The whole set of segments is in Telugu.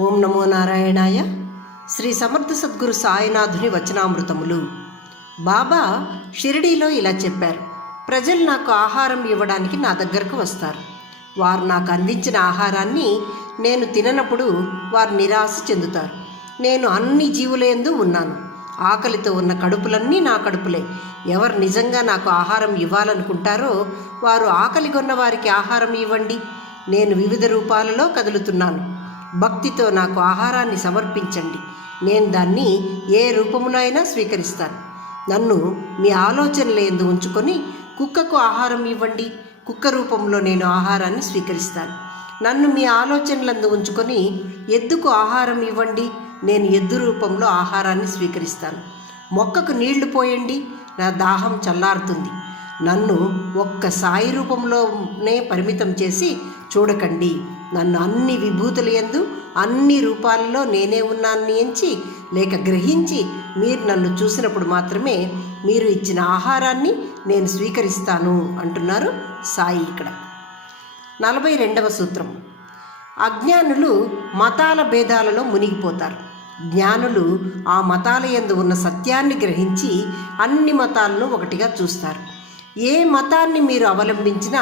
ఓం నమో నారాయణాయ. శ్రీ సమర్థ సద్గురు సాయినాథుని వచనామృతములు. బాబా షిరిడీలో ఇలా చెప్పారు: ప్రజలు నాకు ఆహారం ఇవ్వడానికి నా దగ్గరకు వస్తారు. వారు నాకు అందించిన ఆహారాన్ని నేను తిననప్పుడు వారు నిరాశ చెందుతారు. నేను అన్ని జీవులందు ఉన్నాను. ఆకలితో ఉన్న కడుపులన్నీ నా కడుపులే. ఎవరు నిజంగా నాకు ఆహారం ఇవ్వాలనుకుంటారో వారు ఆకలిగొన్న వారికి ఆహారం ఇవ్వండి. నేను వివిధ రూపాలలో కదులుతున్నాను. భక్తితో నాకు ఆహారాన్ని సమర్పించండి. నేను దాన్ని ఏ రూపంలో అయినా స్వీకరిస్తాను. నన్ను మీ ఆలోచనలు ఎందు ఉంచుకొని కుక్కకు ఆహారం ఇవ్వండి. కుక్క రూపంలో నేను ఆహారాన్ని స్వీకరిస్తాను. నన్ను మీ ఆలోచనలందు ఉంచుకొని ఎద్దుకు ఆహారం ఇవ్వండి. నేను ఎద్దు రూపంలో ఆహారాన్ని స్వీకరిస్తాను. మొక్కకు నీళ్లు పోయండి, నా దాహం చల్లారుతుంది. నన్ను ఒక్క సాయి రూపంలోనే పరిమితం చేసి చూడకండి. నన్ను అన్ని విభూతుల యందు అన్ని రూపాలలో నేనే ఉన్నానని ఎంచి లేక గ్రహించి మీరు నన్ను చూసినప్పుడు మాత్రమే మీరు ఇచ్చిన ఆహారాన్ని నేను స్వీకరిస్తాను అంటున్నారు సాయి. ఇక్కడ 42వ సూత్రం. అజ్ఞానులు మతాల భేదాలలో మునిగిపోతారు. జ్ఞానులు ఆ మతాల యందు ఉన్న సత్యాన్ని గ్రహించి అన్ని మతాలను ఒకటిగా చూస్తారు. ఏ మతాన్ని మీరు అవలంబించినా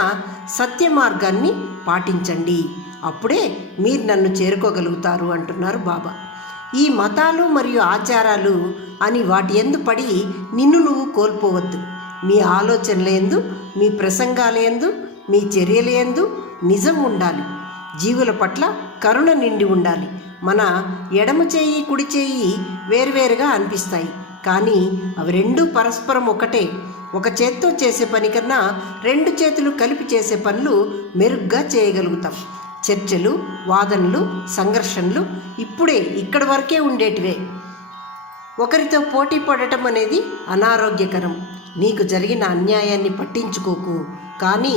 సత్య మార్గాన్ని పాటించండి. అప్పుడే మీరు నన్ను చేరుకోగలుగుతారు అంటున్నారు బాబా. ఈ మతాలు మరియు ఆచారాలు అని వాటి యందు పడి నిన్ను నువ్వు కోల్పోవద్దు. మీ ఆలోచనల యందు, మీ ప్రసంగాల యందు, మీ చర్యల యందు నిజం ఉండాలి. జీవుల పట్ల కరుణ నిండి ఉండాలి. మన ఎడమ చేయి కుడి చేయి వేరువేరుగా అనిపిస్తాయి, కానీ అవి రెండూ పరస్పరం ఒకటే. ఒక చేత్తో చేసే పని కన్నా 2 చేతులు కలిపి చేసే పనులు మెరుగ్గా చేయగలుగుతాం. చర్చలు, వాదనలు, సంఘర్షణలు ఇప్పుడే ఇక్కడి వరకే ఉండేటివే. ఒకరితో పోటీ పడటం అనేది అనారోగ్యకరం. నీకు జరిగిన అన్యాయాన్ని పట్టించుకోకు, కానీ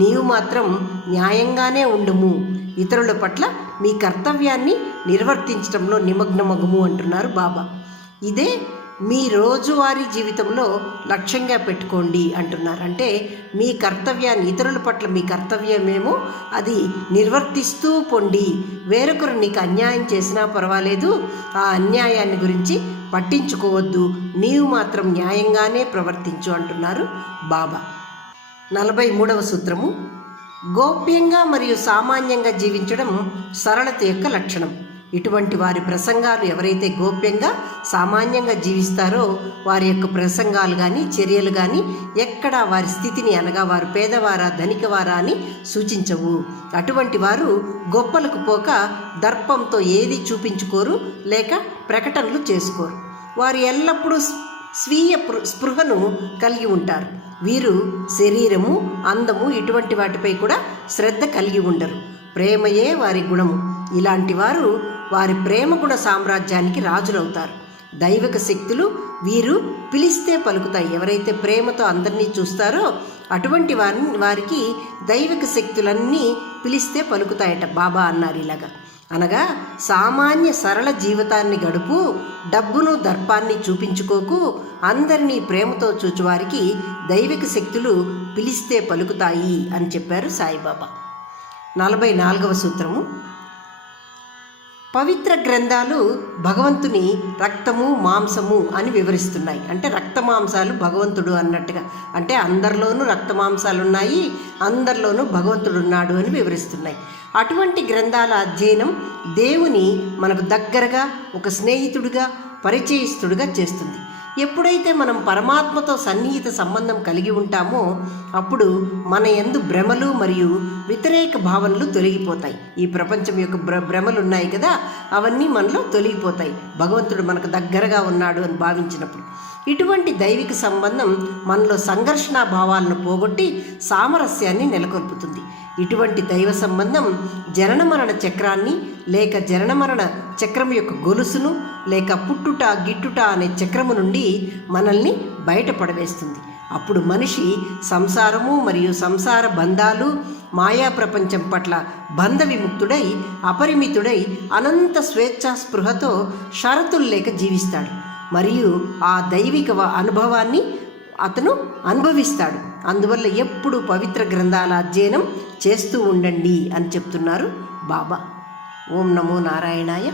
నీవు మాత్రం న్యాయంగానే ఉండుము. ఇతరుల పట్ల మీ కర్తవ్యాన్ని నిర్వర్తించడంలో నిమగ్నమగుము అంటున్నారు బాబా. ఇదే మీ రోజువారీ జీవితంలో లక్ష్యంగా పెట్టుకోండి అంటున్నారు. అంటే మీ కర్తవ్యాన్ని, ఇతరుల పట్ల మీ కర్తవ్యమేమో అది నిర్వర్తిస్తూ పొండి. వేరొకరు నీకు అన్యాయం చేసినా పర్వాలేదు, ఆ అన్యాయాన్ని గురించి పట్టించుకోవద్దు. నీవు మాత్రం న్యాయంగానే ప్రవర్తించు అంటున్నారు బాబా. 43వ సూత్రము. గోప్యంగా మరియు సామాన్యంగా జీవించడం సరళత యొక్క లక్షణం. ఇటువంటి వారి ప్రసంగాలు ఎవరైతే గోప్యంగా సామాన్యంగా జీవిస్తారో వారి యొక్క ప్రసంగాలు కానీ చర్యలు కానీ ఎక్కడా వారి స్థితిని, అనగా వారు పేదవారా ధనికవారా అని సూచించవు. అటువంటి వారు గొప్పలకు పోక దర్పంతో ఏది చూపించుకోరు లేక ప్రకటనలు చేసుకోరు. వారు ఎల్లప్పుడూ స్వీయ స్పృహను కలిగి ఉంటారు. వీరు శరీరము, అందము ఇటువంటి వాటిపై కూడా శ్రద్ధ కలిగి ఉండరు. ప్రేమయే వారి గుణము. ఇలాంటి వారు వారి ప్రేమ గుణ సామ్రాజ్యానికి రాజులవుతారు. దైవిక శక్తులు వీరు పిలిస్తే పలుకుతాయి. ఎవరైతే ప్రేమతో అందరినీ చూస్తారో అటువంటి వారికి దైవిక శక్తులన్నీ పిలిస్తే పలుకుతాయట బాబా అన్నారు. ఇలాగా అనగా సామాన్య సరళ జీవితాన్ని గడుపు, డబ్బును దర్పాన్ని చూపించుకోకు, అందరినీ ప్రేమతో చూచువారికి దైవిక శక్తులు పిలిస్తే పలుకుతాయి అని చెప్పారు సాయిబాబా. 44వ సూత్రము. పవిత్ర గ్రంథాలు భగవంతుని రక్తము మాంసము అని వివరిస్తున్నాయి. అంటే రక్త మాంసాలు భగవంతుడు అన్నట్టుగా, అంటే అందరిలోనూ రక్త మాంసాలు ఉన్నాయి, అందరిలోనూ భగవంతుడు ఉన్నాడు అని వివరిస్తున్నాయి. అటువంటి గ్రంథాల అధ్యయనం దేవుని మనకు దగ్గరగా, ఒక స్నేహితుడిగా, పరిచయస్తుడిగా చేస్తుంది. ఎప్పుడైతే మనం పరమాత్మతో సన్నిహిత సంబంధం కలిగి ఉంటామో అప్పుడు మన యందు భ్రమలు మరియు వ్యతిరేక భావనలు తొలగిపోతాయి. ఈ ప్రపంచం యొక్క భ్రమలు ఉన్నాయి కదా, అవన్నీ మనలో తొలగిపోతాయి భగవంతుడు మనకు దగ్గరగా ఉన్నాడు అని భావించినప్పుడు. ఇటువంటి దైవిక సంబంధం మనలో సంఘర్షణ భావాలను పోగొట్టి సామరస్యాన్ని నెలకొల్పుతుంది. ఇటువంటి దైవ సంబంధం జనన మరణ చక్రాన్ని లేక జనన మరణ చక్రం యొక్క గొలుసును లేక పుట్టుట గిట్టుట అనే చక్రము నుండి మనల్ని బయటపడవేస్తుంది. అప్పుడు మనిషి సంసారము మరియు సంసార బంధాలు, మాయా ప్రపంచం పట్ల బంధ విముక్తుడై అపరిమితుడై అనంత స్వేచ్ఛా స్పృహతో షరతులు లేక జీవిస్తాడు. మరియు ఆ దైవిక అనుభవాన్ని అతను అనుభవిస్తాడు. అందువల్ల ఎప్పుడు పవిత్ర గ్రంథాల అధ్యయనం చేస్తూ ఉండండి అని చెప్తున్నారు బాబా. ఓం నమో నారాయణాయ.